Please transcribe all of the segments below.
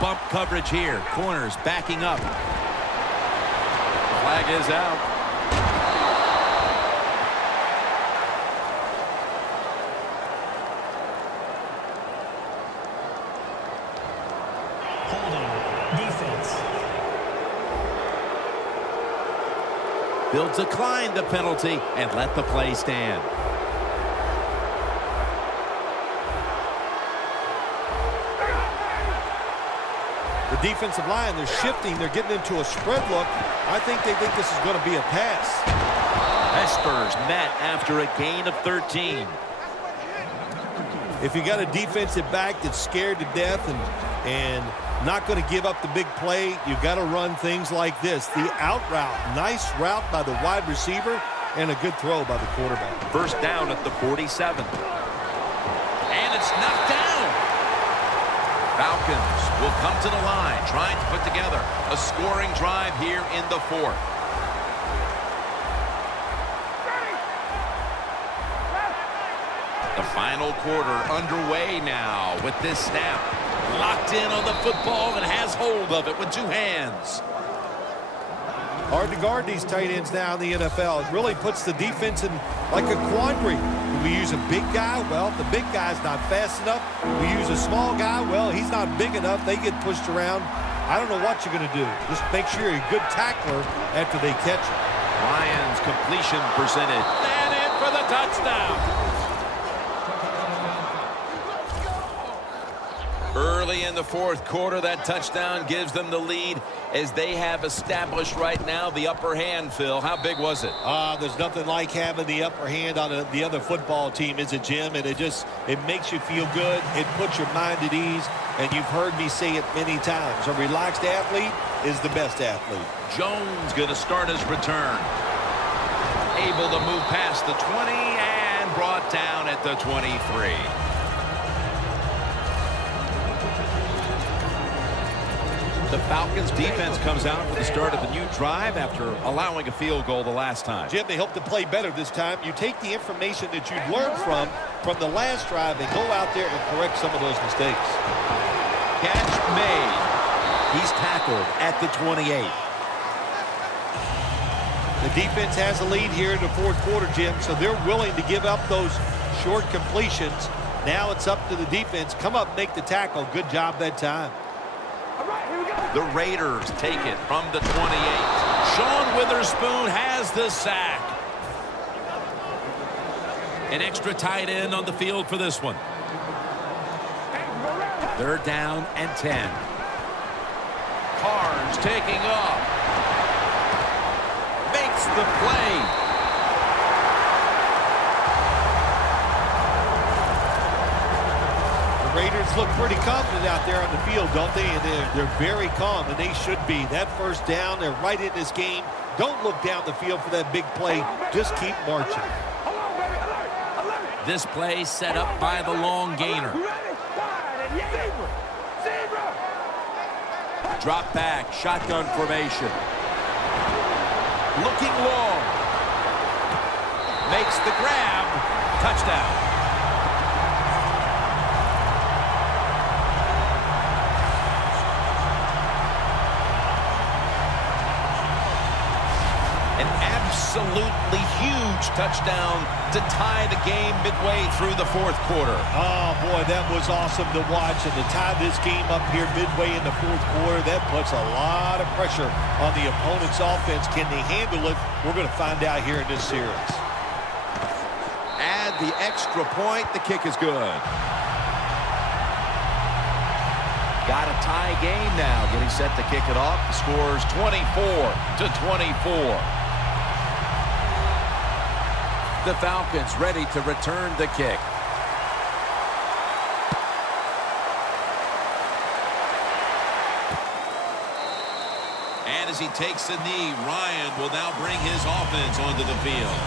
bump coverage here. Corners backing up. Flag is out. Holding. Defense. They'll decline the penalty and let the play stand. The defensive line, they're shifting. They're getting into a spread look. I think they think this is going to be a pass. Vespers met after a gain of 13. If you got a defensive back that's scared to death and not going to give up the big play, you've got to run things like this. The out route, nice route by the wide receiver, and a good throw by the quarterback. First down at the 47. And it's knocked down. Falcons will come to the line, trying to put together a scoring drive here in the fourth. The final quarter underway now with this snap. Locked in on the football and has hold of it with two hands. Hard to guard these tight ends now in the NFL. It really puts the defense in like a quandary. Do we use a big guy? Well, the big guy's not fast enough. We use a small guy. Well, he's not big enough. They get pushed around. I don't know what you're going to do. Just make sure you're a good tackler after they catch it. Lions completion percentage. And in for the touchdown. Early in the fourth quarter, that touchdown gives them the lead as they have established right now the upper hand, Phil. How big was it? There's nothing like having the upper hand on the other football team, is it, Jim? And it makes you feel good. It puts your mind at ease. And you've heard me say it many times. A relaxed athlete is the best athlete. Jones going to start his return. Able to move past the 20 and brought down at the 23. The Falcons defense comes out for the start of the new drive after allowing a field goal the last time. Jim, they hope to play better this time. You take the information that you've learned from the last drive and go out there and correct some of those mistakes. Catch made. He's tackled at the 28. The defense has a lead here in the fourth quarter, Jim, so they're willing to give up those short completions. Now it's up to the defense. Come up, make the tackle. Good job that time. The Raiders take it from the 28. Sean Witherspoon has the sack. An extra tight end on the field for this one. Third down and 10. Carnes taking off. Makes the play. Raiders look pretty confident out there on the field, don't they? And they're very calm, and they should be. That first down, they're right in this game. Don't look down the field for that big play. Just keep marching. This play set up by the long gainer. Drop back, shotgun formation. Looking long. Makes the grab. Touchdown. Absolutely huge touchdown to tie the game midway through the fourth quarter. Oh, boy, that was awesome to watch. And to tie this game up here midway in the fourth quarter, that puts a lot of pressure on the opponent's offense. Can they handle it? We're going to find out here in this series. Add the extra point. The kick is good. Got a tie game now. Getting set to kick it off. The score's 24-24. The Falcons ready to return the kick. And as he takes the knee, Ryan will now bring his offense onto the field.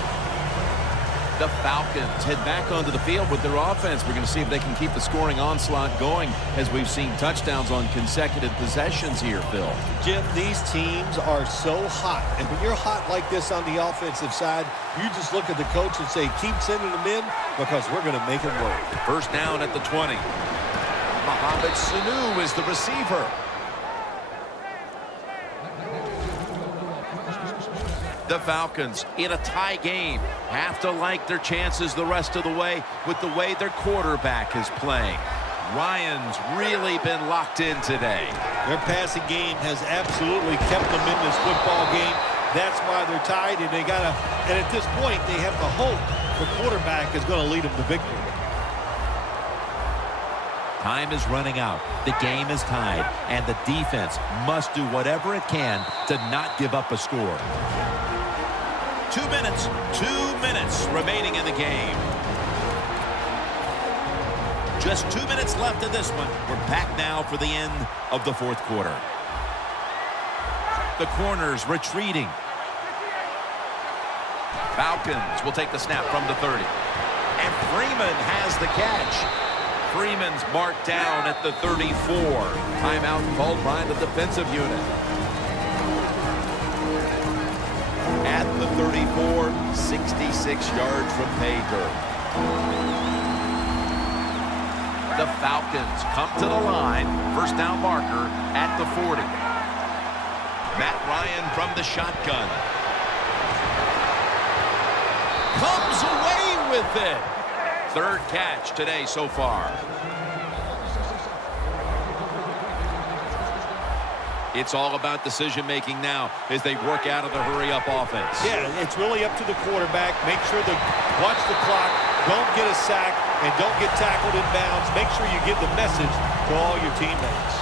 The Falcons head back onto the field with their offense. We're going to see if they can keep the scoring onslaught going as we've seen touchdowns on consecutive possessions here, Phil. Jim, these teams are so hot. And when you're hot like this on the offensive side, you just look at the coach and say, keep sending them in because we're going to make it work. First down at the 20. Mohamed Sanu is the receiver. The Falcons in a tie game have to like their chances the rest of the way with the way their quarterback is playing. Ryan's really been locked in today. Their passing game has absolutely kept them in this football game. That's why they're tied, and at this point, they have to hope the quarterback is going to lead them to victory. Time is running out. The game is tied, and the defense must do whatever it can to not give up a score. 2 minutes remaining in the game. Just 2 minutes left in this one. We're back now for the end of the fourth quarter. The corners retreating. Falcons will take the snap from the 30. And Freeman has the catch. Freeman's marked down at the 34. Timeout called by the defensive unit. At the 34, 66 yards from pay dirt. The Falcons come to the line. First down marker at the 40. Matt Ryan from the shotgun. Comes away with it. Third catch today so far. It's all about decision-making now as they work out of the hurry-up offense. Yeah, it's really up to the quarterback. Make sure to watch the clock, don't get a sack, and don't get tackled in bounds. Make sure you give the message to all your teammates.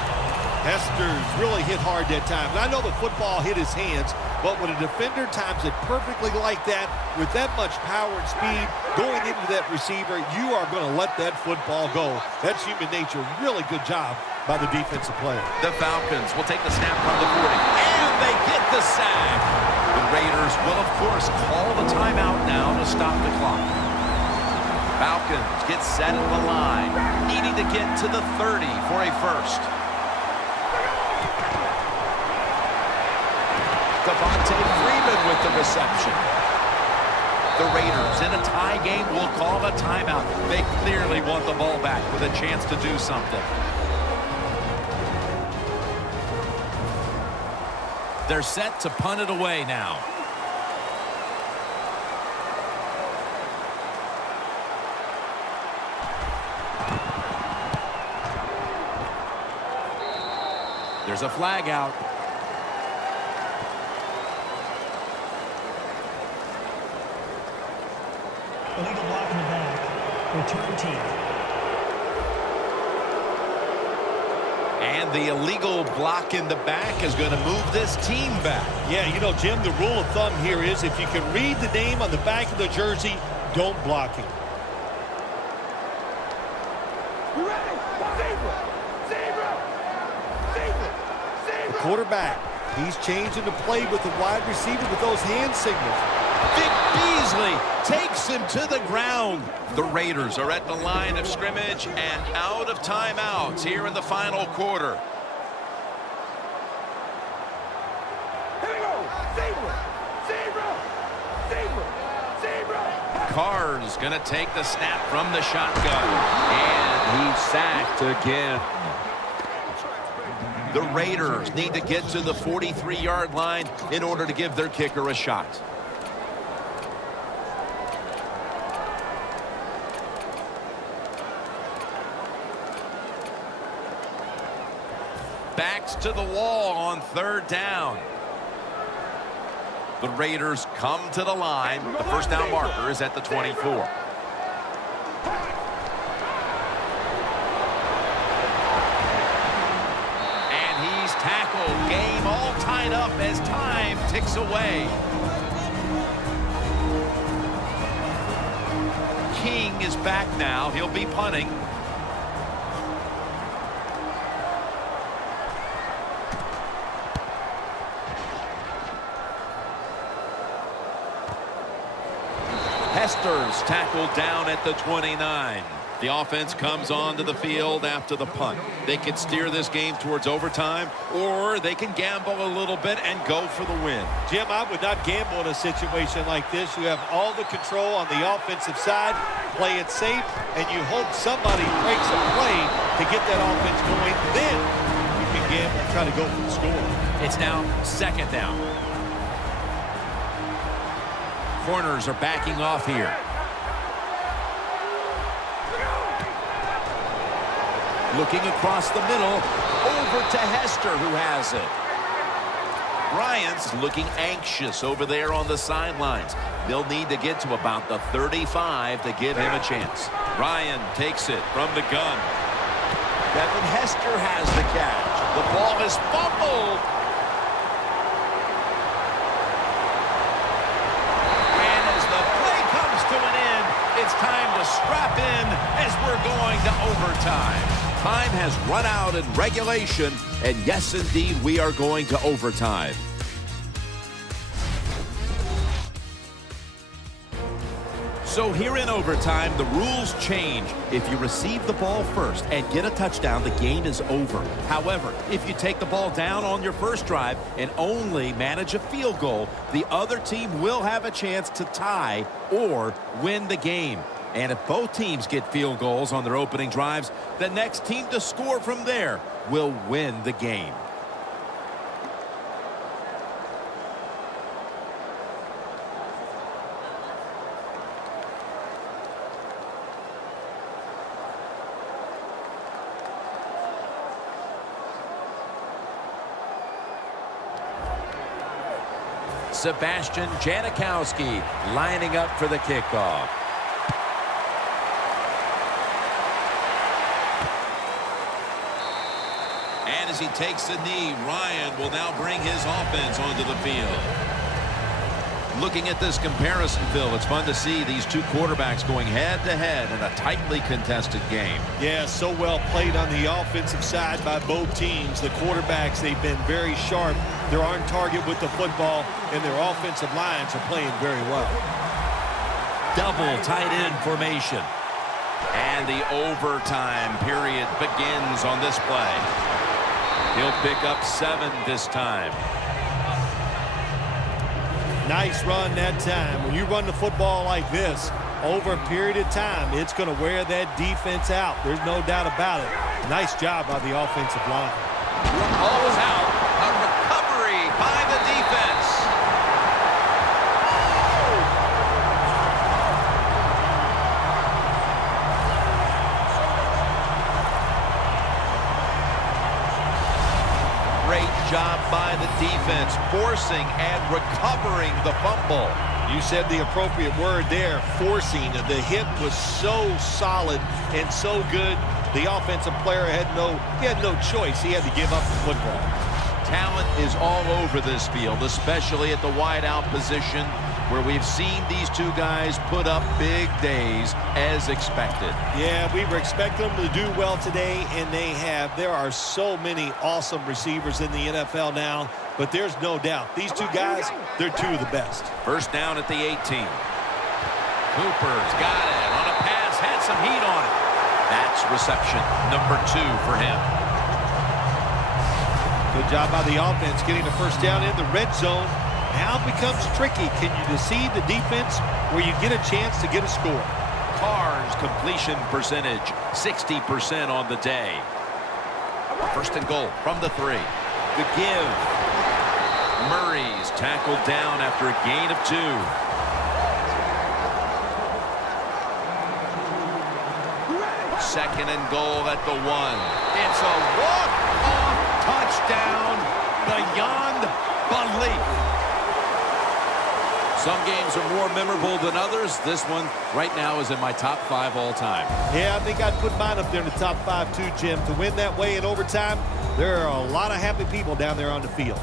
Hester's really hit hard that time. And I know the football hit his hands, but when a defender times it perfectly like that, with that much power and speed going into that receiver, you are going to let that football go. That's human nature. Really good job by the defensive player. The Falcons will take the snap from the 40, and they get the sack. The Raiders will, of course, call the timeout now to stop the clock. Falcons get set at the line, needing to get to the 30 for a first. Devontae Freeman with the reception. The Raiders in a tie game will call a timeout. They clearly want the ball back with a chance to do something. They're set to punt it away now. There's a flag out. Illegal block in the back. Return team. And the illegal block in the back is going to move this team back. Yeah, you know, Jim, the rule of thumb here is if you can read the name on the back of the jersey, don't block him. The quarterback, he's changing the play with the wide receiver with those hand signals. Vic Beasley takes him to the ground. The Raiders are at the line of scrimmage and out of timeouts here in the final quarter. Carr's going to take the snap from the shotgun. And he's sacked again. The Raiders need to get to the 43-yard line in order to give their kicker a shot. Backs to the wall on third down. The Raiders come to the line. The first down marker is at the 24. Tackle, game all tied up as time ticks away. King is back now. He'll be punting. Hester's tackled down at the 29. The offense comes onto the field after the punt. They can steer this game towards overtime, or they can gamble a little bit and go for the win. Jim, I would not gamble in a situation like this. You have all the control on the offensive side. play it safe, and you hope somebody breaks a play to get that offense going. Then you can gamble and try to go for the score. It's now second down. Corners are backing off here. Looking across the middle, over to Hester, who has it. Bryant's looking anxious over there on the sidelines. They'll need to get to about the 35 to give him a chance. Ryan takes it from the gun. Devin Hester has the catch. The ball is fumbled. And as the play comes to an end, it's time to strap in as we're going to overtime. Time has run out in regulation, and yes, indeed, we are going to overtime. So here in overtime, the rules change. If you receive the ball first and get a touchdown, the game is over. However, if you take the ball down on your first drive and only manage a field goal, the other team will have a chance to tie or win the game. And if both teams get field goals on their opening drives, the next team to score from there will win the game. Sebastian Janikowski lining up for the kickoff. And as he takes the knee, Ryan will now bring his offense onto the field. Looking at this comparison, Phil, it's fun to see these two quarterbacks going head-to-head in a tightly contested game. Yeah, so well played on the offensive side by both teams. The quarterbacks, they've been very sharp. They're on target with the football, and their offensive lines are playing very well. Double tight end formation. And the overtime period begins on this play. He'll pick up 7 this time. Nice run that time. When you run the football like this, over a period of time, it's going to wear that defense out. There's no doubt about it. Nice job by the offensive line. Ball is out. A recovery by the defense. Great job by the defense, forcing and recovering the fumble. You said the appropriate word there, forcing. The hit was so solid and so good. The offensive player had no choice. He had to give up the football. Talent is all over this field, especially at the wideout position, where we've seen these two guys put up big days as expected. Yeah, we were expecting them to do well today, and they have. There are so many awesome receivers in the NFL now, but there's no doubt. These two guys, they're two of the best. First down at the 18. Cooper's got it on a pass, had some heat on it. That's reception number 2 for him. Good job by the offense getting the first down in the red zone. Now it becomes tricky. Can you deceive the defense where you get a chance to get a score? Carr's completion percentage, 60% on the day. First and goal from the 3. The give. Murray's tackled down after a gain of 2. Second and goal at the 1. It's a walk-off touchdown beyond belief. Some games are more memorable than others. This one right now is in my top 5 all time. Yeah, I think I'd put mine up there in the top 5 too, Jim. To win that way in overtime, there are a lot of happy people down there on the field.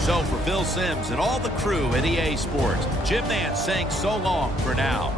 So for Bill Sims and all the crew at EA Sports, Jim Nance saying so long for now.